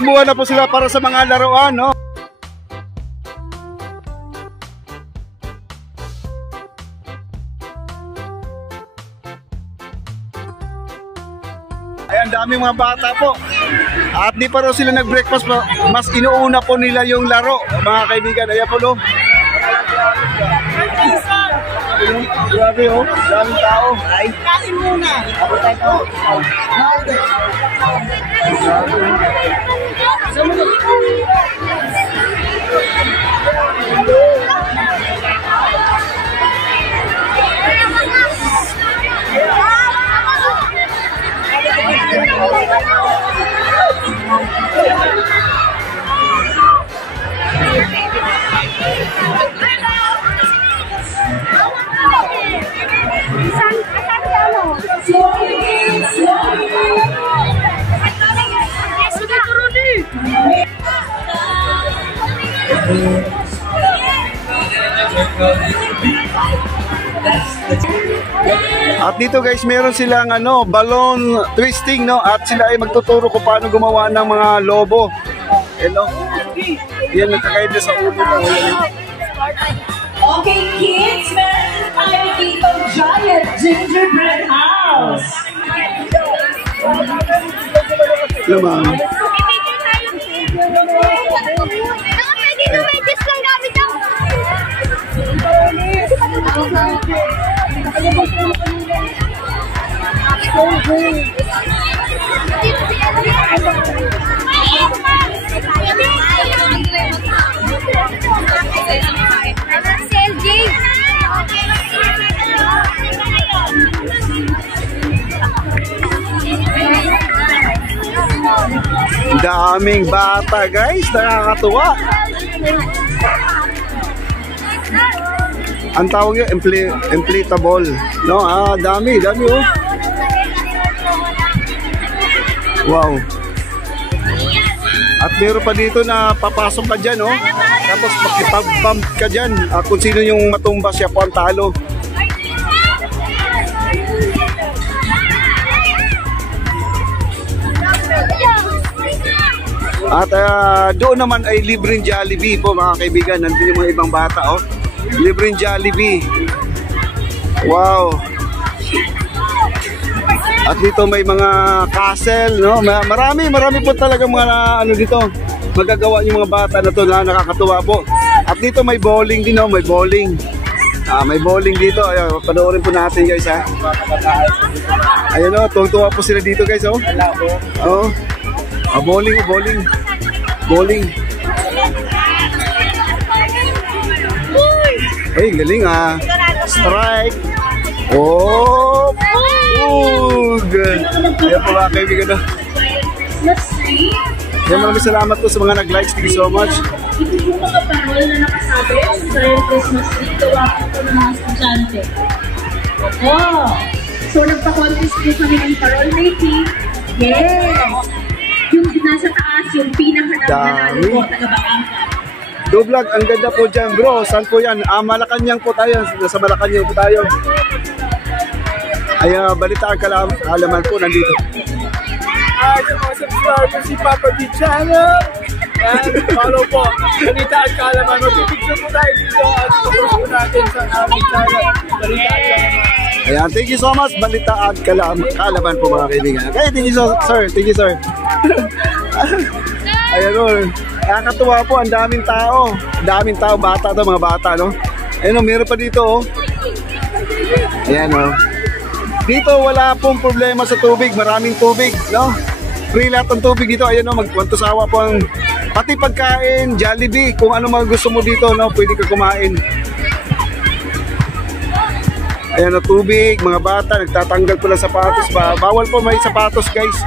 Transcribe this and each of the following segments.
nagtatakbuhan na po sila para sa mga laruan, no? Ay, ang daming mga bata po. At di pa raw sila nag-breakfast po. Mas inuuna po nila yung laro, mga kaibigan. Ayan po, no? Grabe, oh. Daming tao. Ay, kain muna. Ako tayo. At dito guys, meron silang balloon twisting, no? At sila ay magtuturo kung paano gumawa ng mga lobo. Hello. Yan nakakaid sa ulo mo. Okay kids, meron tayo dito giant gingerbread house. Lamang. Daming bata guys, nakakatuwa. Ang tawag yun, inflatable, no? Dami oh. Wow. At meron pa dito na papasok ka dyan, oh. Tapos makipag-bump ka dyan. Kung sino yung matumba, siya po ang talo. At doon naman ay libreng Jollibee po, mga kaibigan. Nandun yung mga ibang bata, oh. Libreng Jollibee. Wow. At dito may mga castle, no? Marami po talaga mga dito. Magagawa yung mga bata na to na nakakatuwa po. At dito may bowling din, no? May bowling. May bowling dito. Ayan, panoorin po natin guys, ha. Ayan, no? Tuwang-tuwa po sila dito guys, oh. Oh. Bowling. Ay, galing Strike. Oh. Good. Ayan po mga kaibigan, no? Maraming salamat po sa mga nag-likes. Thank you so much. Ito yung mga parol na nakasabi sa Christmas tree. Gawa po ng mga estudyante. So, nagpa-contest po kami ng parol making. Yes! Yung nasa taas, yung pinaka-nanalo po, taga-Batangas. Vlog, ang ganda po dyan, bro. Saan po yan? Malacanang po tayo. Nasa Malacanang po tayo. Ay, Balitaan Kaalaman po nandito. Yung mga subscribers si Papa D Channel. And follow po. Balitaan Kaalaman. Mag-picture po tayo dito at follow po natin sa aming channel. Balitaan Kaalaman. Ayan, thank you so much. Balitaan Kaalaman po mga kaibigan. Okay, thank you sir. Thank you sir. Ayan o. Nakakatuwa po, ang daming tao. Daming tao, bata to, mga bata, no? Ayan o, meron pa dito, oh. Ayan o. Dito wala pong problema sa tubig, maraming tubig, no? Free lahat ng tubig dito. Ayan o, magkwantusawa po ang pati pagkain, Jollibee, kung ano mga gusto mo dito, no? Pwede ka kumain. Ayan o, tubig, mga bata, nagtatanggal po ng sapatos. Bawal po may sapatos, guys.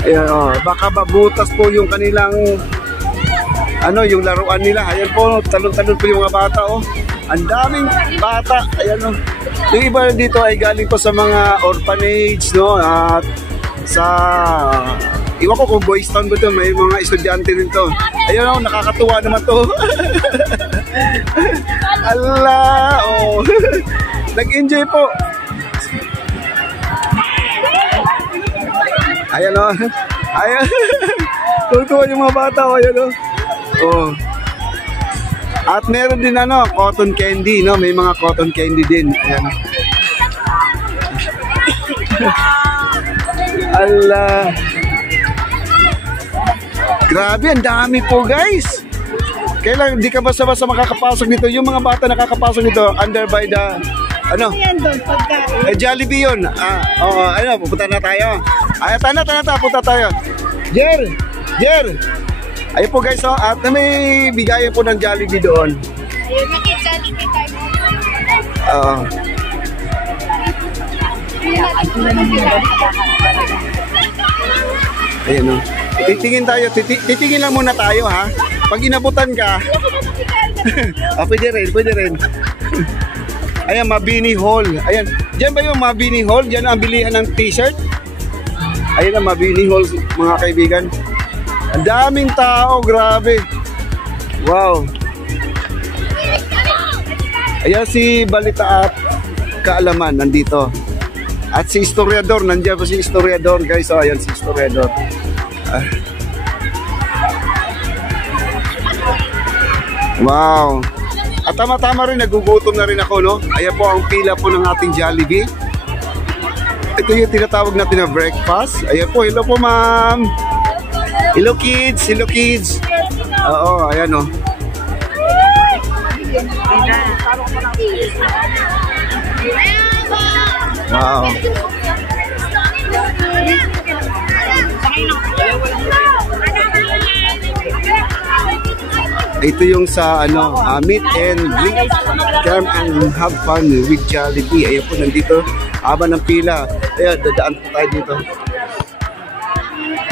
Ayan o, baka babutas po yung kanilang yung laruan nila. Ayan po, talon-talon po yung mga bata, oh. Ang daming bata. Ayan o. Yung iba dito ay galing po sa mga orphanage, no? At sa iwan ko kung Boys Town ba ito, may mga estudyante rin to. Ayun o, nakakatuwa naman to. Allah, oh. Nag-enjoy po. Ayan o. Ayan. Tutuwa yung mga bata. O, ayan o. Oh. At meron din ano, cotton candy, no? May mga cotton candy din. Ayan. Ala. Grabe, ang dami po guys. Kailan hindi ka basta-basta makakapasok dito. Yung mga bata nakakapasok dito under by the ano? Jollibee yun. Ano, pupunta na tayo. Ay, tana, punta tayo. Jer. Ayun po guys, oh, at may bigayan po ng Jollibee doon. Ayun, nakit-Jollibee tayo. Oo. Ayan o. Titingin tayo. Titingin lang muna tayo ha. Pag inabutan ka. Pwede rin. Ayan, Mabini Hall. Ayan. Diyan ba yung Mabini Hall? Diyan ang bilihan ng t-shirt. Ayan ang Mabini Hall mga kaibigan. Ang daming tao. Grabe. Wow. Ayan si Balita at Kaalaman nandito. At si Historiador, nandiyan po si Historiador guys. Oh, ayan si Historiador. Wow. At tama-tama rin, nagugutom na rin ako, no? Ayan po ang pila po ng ating Jollibee. Ito yung tinatawag natin na breakfast. Ayan po, hello po ma'am. Hello kids. Oo, ayan o. Wow. Ito yung sa ano, meet and drink, come and have fun with Jollibee. Ayan po, nandito, haba ng pila. Ayan, dadaan po tayo dito.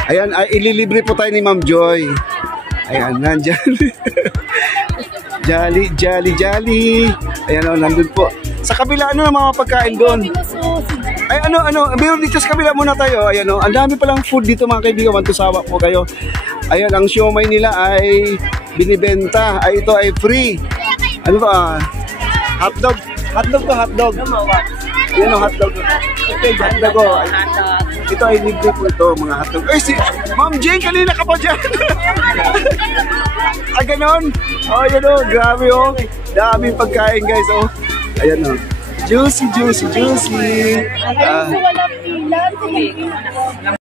Ayan, ililibre po tayo ni Ma'am Joy. Ayan, nandyan. Jolly. Ayan o, nandun po. Sa kabila, ano ang mga pagkain doon? Ay, ano, meron dito sa kabila muna tayo. Ayan o, ang dami palang food dito mga kaibigan. Mantusawa po kayo. Ayan, ang siomay nila ay binibenta. Ay, ito ay free. Ano ba? Hotdog. Hotdog. Ayan o, hotdog. Okay, hotdog o. Ito ay libre po ito, mga hotdog. Ay, si Ma'am Jane, kanina ka pa dyan. Ganon. Oh, ayan o, grabe o. Daming pagkain guys o. Ayan o. Juicy. Ayun, walang pila.